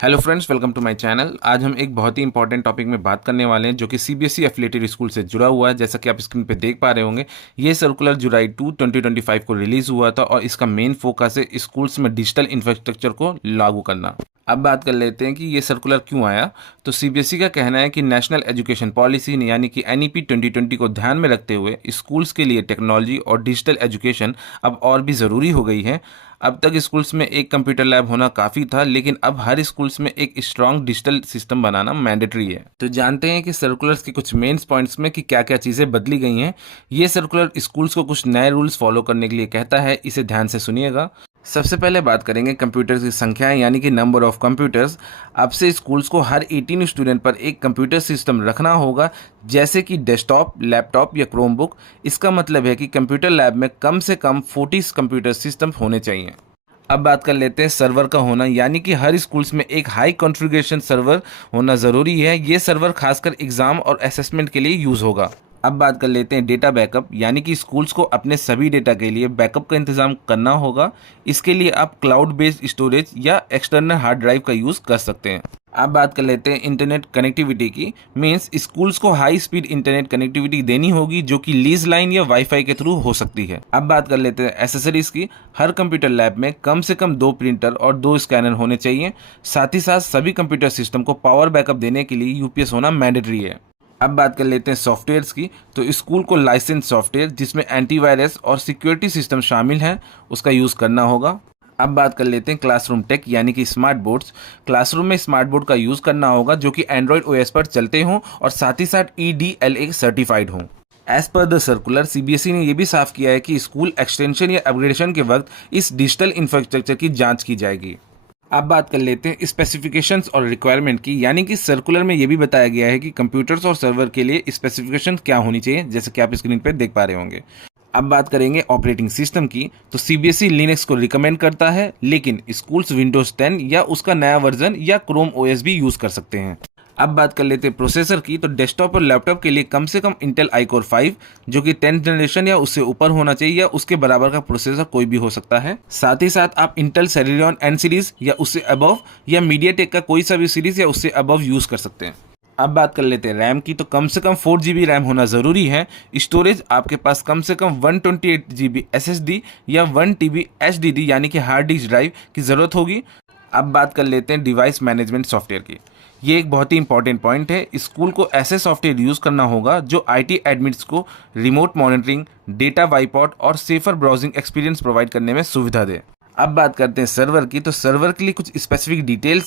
Hello friends, welcome to my channel. आज हम एक बहुत ही इंपॉर्टेंट टॉपिक में बात करने वाले हैं जो कि सीबीएसई एफिलिएटेड स्कूल से जुड़ा हुआ है। जैसा कि आप स्क्रीन पे देख पा रहे होंगे, ये सर्कुलर जुलाई 2 2025 को रिलीज हुआ था और इसका मेन फोकस है स्कूल्स में डिजिटल इंफ्रास्ट्रक्चर को लागू करना। अब बात कर लेते हैं कि ये सर्कुलर क्यों आया। तो सीबीएसई का कहना है कि नेशनल एजुकेशन पॉलिसी यानी कि एनईपी 2020 को ध्यान में रखते हुए स्कूल्स के लिए टेक्नोलॉजी और डिजिटल एजुकेशन अब और भी ज़रूरी हो गई है। अब तक स्कूल्स में एक कंप्यूटर लैब होना काफ़ी था, लेकिन अब हर स्कूल्स में एक स्ट्रॉन्ग डिजिटल सिस्टम बनाना मैंडेटरी है। तो जानते हैं कि सर्कुलर्स के कुछ मेन पॉइंट्स में कि क्या क्या चीज़ें बदली गई हैं। ये सर्कुलर स्कूल्स को कुछ नए रूल्स फॉलो करने के लिए कहता है, इसे ध्यान से सुनिएगा। सबसे पहले बात करेंगे कंप्यूटर्स की संख्या यानी कि नंबर ऑफ कंप्यूटर्स। अब से स्कूल्स को हर 18 स्टूडेंट पर एक कंप्यूटर सिस्टम रखना होगा, जैसे कि डेस्कटॉप, लैपटॉप या क्रोमबुक। इसका मतलब है कि कंप्यूटर लैब में कम से कम 40 कंप्यूटर सिस्टम होने चाहिए। अब बात कर लेते हैं सर्वर का होना, यानी कि हर स्कूल्स में एक हाई कॉन्फ़िगरेशन सर्वर होना ज़रूरी है। ये सर्वर खासकर एग्ज़ाम और असेसमेंट के लिए यूज़ होगा। अब बात कर लेते हैं डेटा बैकअप, यानी कि स्कूल्स को अपने सभी डेटा के लिए बैकअप का इंतज़ाम करना होगा। इसके लिए आप क्लाउड बेस्ड स्टोरेज या एक्सटर्नल हार्ड ड्राइव का यूज़ कर सकते हैं। अब बात कर लेते हैं इंटरनेट कनेक्टिविटी की। मीन्स स्कूल्स को हाई स्पीड इंटरनेट कनेक्टिविटी देनी होगी, जो कि लीज लाइन या वाईफाई के थ्रू हो सकती है। अब बात कर लेते हैं एसेसरीज की। हर कंप्यूटर लैब में कम से कम 2 प्रिंटर और 2 स्कैनर होने चाहिए। साथ ही साथ सभी कंप्यूटर सिस्टम को पावर बैकअप देने के लिए यूपीएस होना मैंडेटरी है। अब बात कर लेते हैं सॉफ्टवेयर्स की। तो स्कूल को लाइसेंस सॉफ्टवेयर जिसमें एंटीवायरस और सिक्योरिटी सिस्टम शामिल हैं, उसका यूज़ करना होगा। अब बात कर लेते हैं क्लासरूम टेक, यानी कि स्मार्ट बोर्ड्स। क्लासरूम में स्मार्ट बोर्ड का यूज़ करना होगा जो कि एंड्रॉयड ओएस पर चलते हों और साथ ही साथ EDLA सर्टिफाइड हों। As per the circular, CBSE ने यह भी साफ किया है कि स्कूल एक्सटेंशन या अपग्रेडेशन के वक्त इस डिजिटल इंफ्रास्ट्रक्चर की जांच की जाएगी। अब बात कर लेते हैं स्पेसिफिकेशंस और रिक्वायरमेंट की, यानी कि सर्कुलर में यह भी बताया गया है कि कंप्यूटर्स और सर्वर के लिए स्पेसिफिकेशन क्या होनी चाहिए, जैसे कि आप स्क्रीन पर देख पा रहे होंगे। अब बात करेंगे ऑपरेटिंग सिस्टम की। तो सीबीएसई लिनक्स को रिकमेंड करता है, लेकिन स्कूल्स विंडोज 10 या उसका नया वर्जन या क्रोम ओएस भी यूज़ कर सकते हैं। अब बात कर लेते हैं प्रोसेसर की। तो डेस्कटॉप और लैपटॉप के लिए कम से कम इंटेल iCore 5 जो कि 10th जनरेशन या उससे ऊपर होना चाहिए, या उसके बराबर का प्रोसेसर कोई भी हो सकता है। साथ ही साथ आप इंटेल सेलेरियन N सीरीज या उससे अबव या मीडियाटेक का कोई सा भी सीरीज या उससे अबव यूज़ कर सकते हैं। अब बात कर लेते हैं रैम की। तो कम से कम 4 GB रैम होना ज़रूरी है। स्टोरेज आपके पास कम से कम 128 GB SSD या 1 TB HDD यानी कि हार्ड डिस्क ड्राइव की ज़रूरत होगी। अब बात कर लेते हैं डिवाइस मैनेजमेंट सॉफ्टवेयर की। ये एक बहुत ही इंपॉर्टेंट पॉइंट है। स्कूल को ऐसे सॉफ्टवेयर यूज़ करना होगा जो IT एडमिट्स को रिमोट मॉनिटरिंग, डेटा वाइपआउट और सेफर ब्राउजिंग एक्सपीरियंस प्रोवाइड करने में सुविधा दे। अब बात करते हैं सर्वर की। तो सर्वर के लिए कुछ स्पेसिफिक डिटेल्स